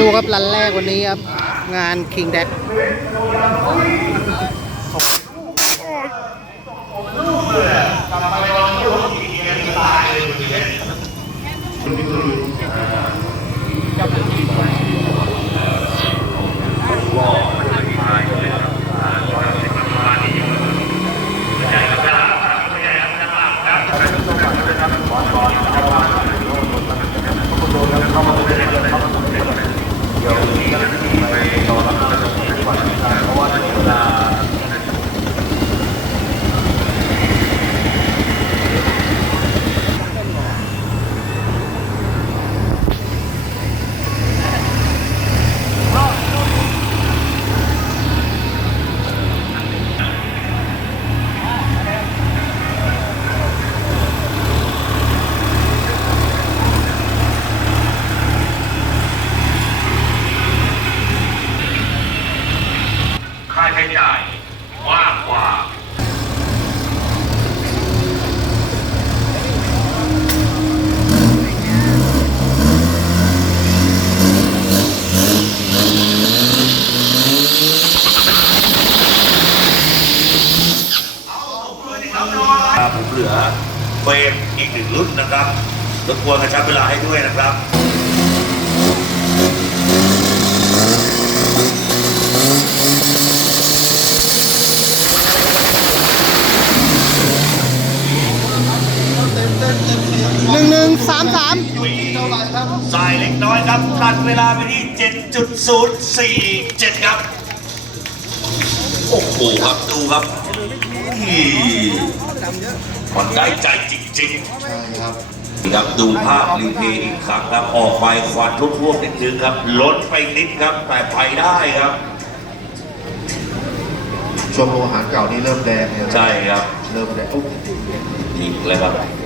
ดูครับรันแรกวันนี้ครับ งาน King d మిత్రులు เฟรมอีกหนึ่งรุ่นนะครับรบกวนกระชับเวลาให้ด้วยนะครับหนึ่งหนึ่งสามสามสายเล็กน้อยครับตัดเวลาไปที่ 7.047 ครับ โอ้โหครับ ดูครับอุ้ย มันได้ใจจริงๆครับดูภาพรีเพลย์อีกครั้งครับออกไปควันทุกพวกนิดนึงครับลดไปนิดครับแต่ไปได้ครับ ช่วงโรงอาหารเก่านี่เริ่มแดงเนี่ยใช่ครับ เริ่มแดงอุ๊ย อีกเลยครับมาครับวัน